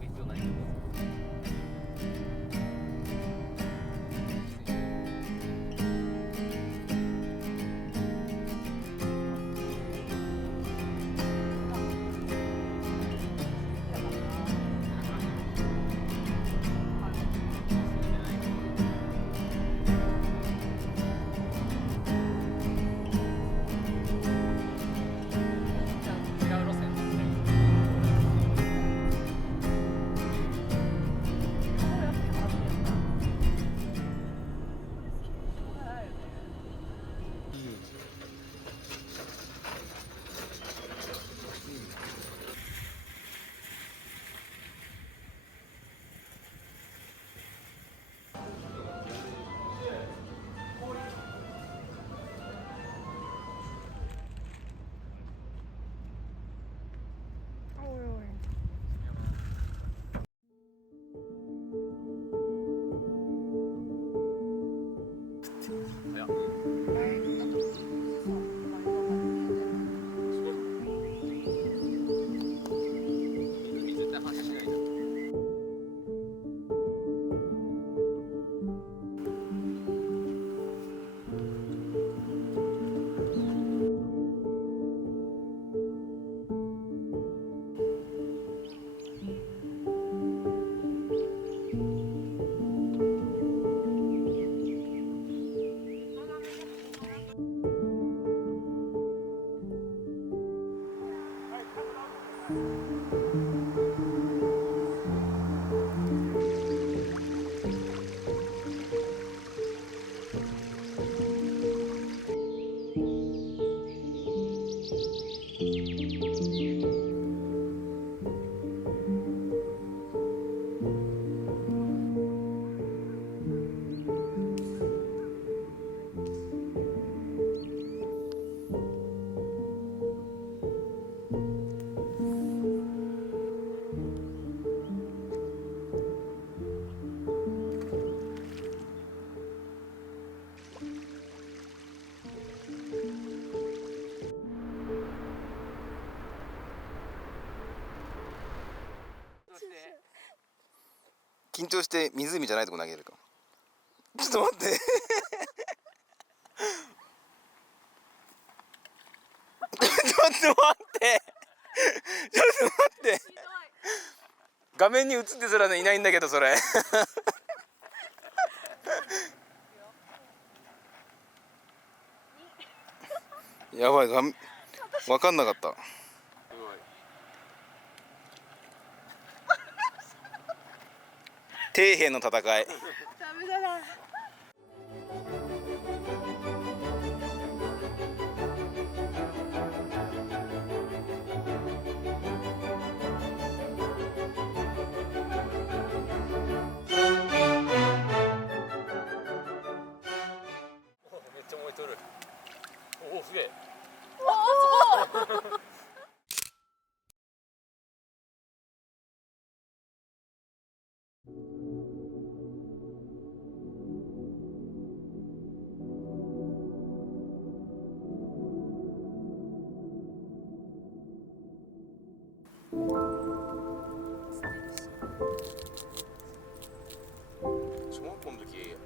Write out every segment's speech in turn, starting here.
く必要ないけど。緊張して湖じゃないとこ投げるか。ちょっと待ってちょっと待ってちょっと待って画面に映ってすらねいないんだけどそれやばい、分かんなかった。底辺の戦い。ダメだな。めっちゃ燃えとる。おお、すげえ。おお、すごい。小学校の時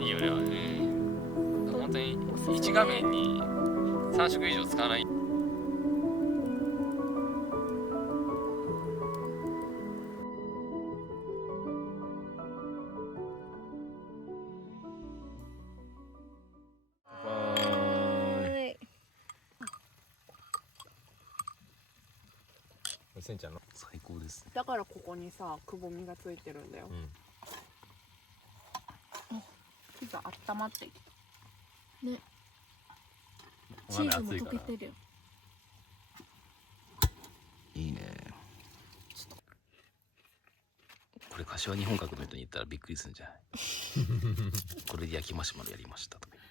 いいよね、本当に1画面に3色以上使わない。せんちゃんの最高ですね。だからここにさ、くぼみがついてるんだよ。ピザ温まってきたね。チーズも溶けてるよ。いいね。これ柏日本閣の人に言ったらびっくりするんじゃないこれで焼きマシュマロやりましたとか言って。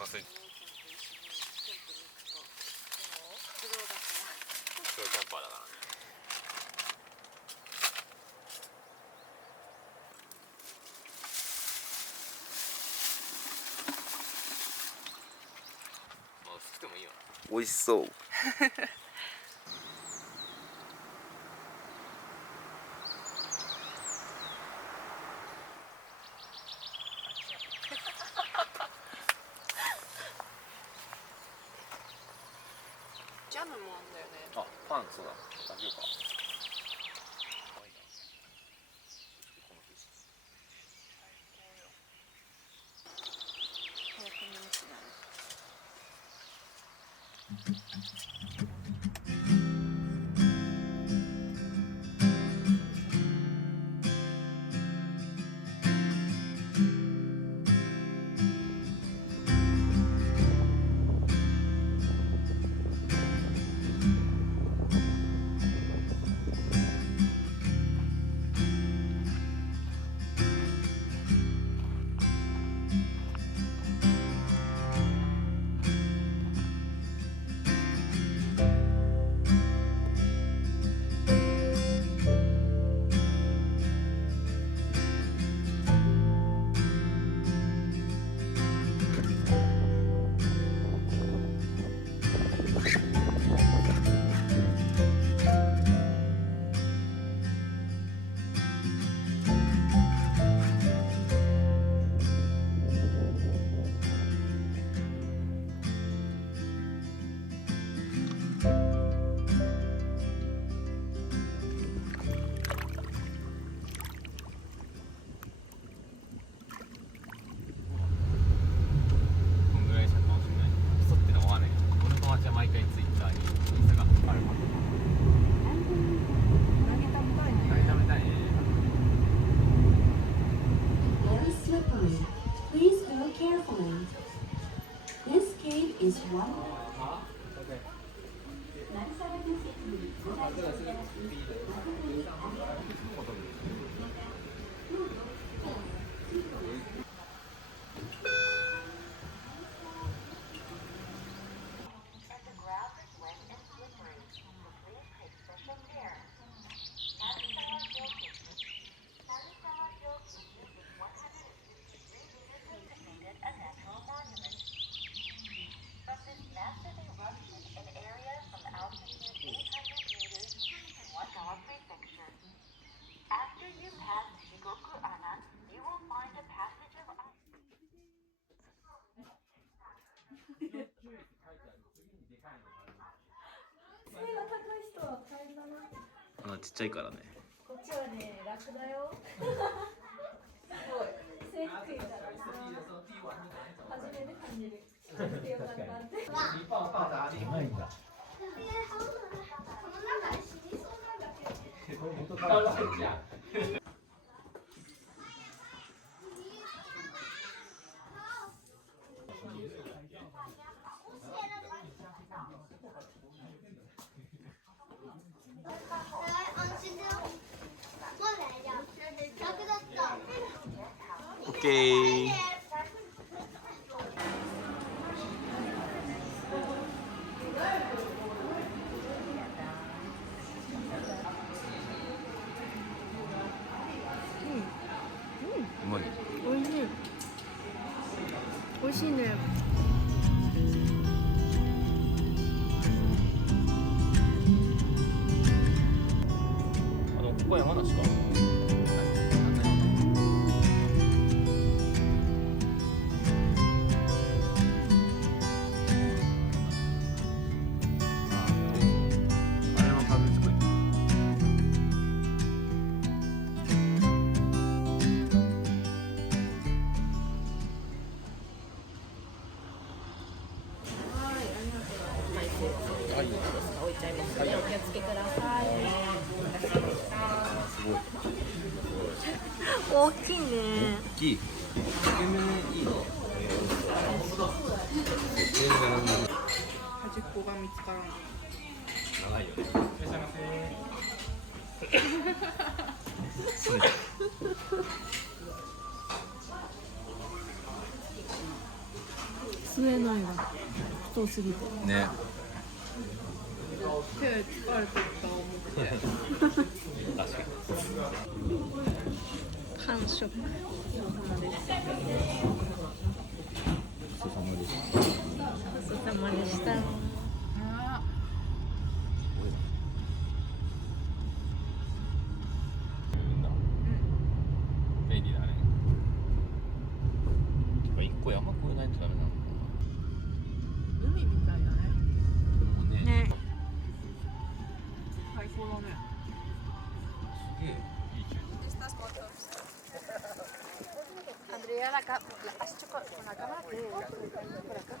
が空いてプロキャンパーだからね。まあ薄くてもいいよな。美味しそう。ジャムもあんだよね。あ、パンそうだ。食べようか。早く見ますね。Please go carefully. This cave is one.あ、ちっちゃいからね。こっちはね、楽だよ。すごい。セックイだからさ。初めて感じる。しなくてよかったって。ないんだ。オッケー。うまい。おいしい。おいしいね。ここ山梨か。あれはカズチコ。置いちゃいますので、お気をつけください。すごい。大きいね。大きい。つけ麺いいね。端っこが見つからない。長いよね。いらっしゃいませ。す吸えないわ。太すぎて。ね。手疲れてきた思って。確かに。完食。お疲れ様でした。ごちそうさまでした。便利だね。てか一個山越えないとダメなのか海みたいだね。な。もうね。ね。最高だね。すげえいいじゃん。Andrea, has hecho con la cámara que por acá.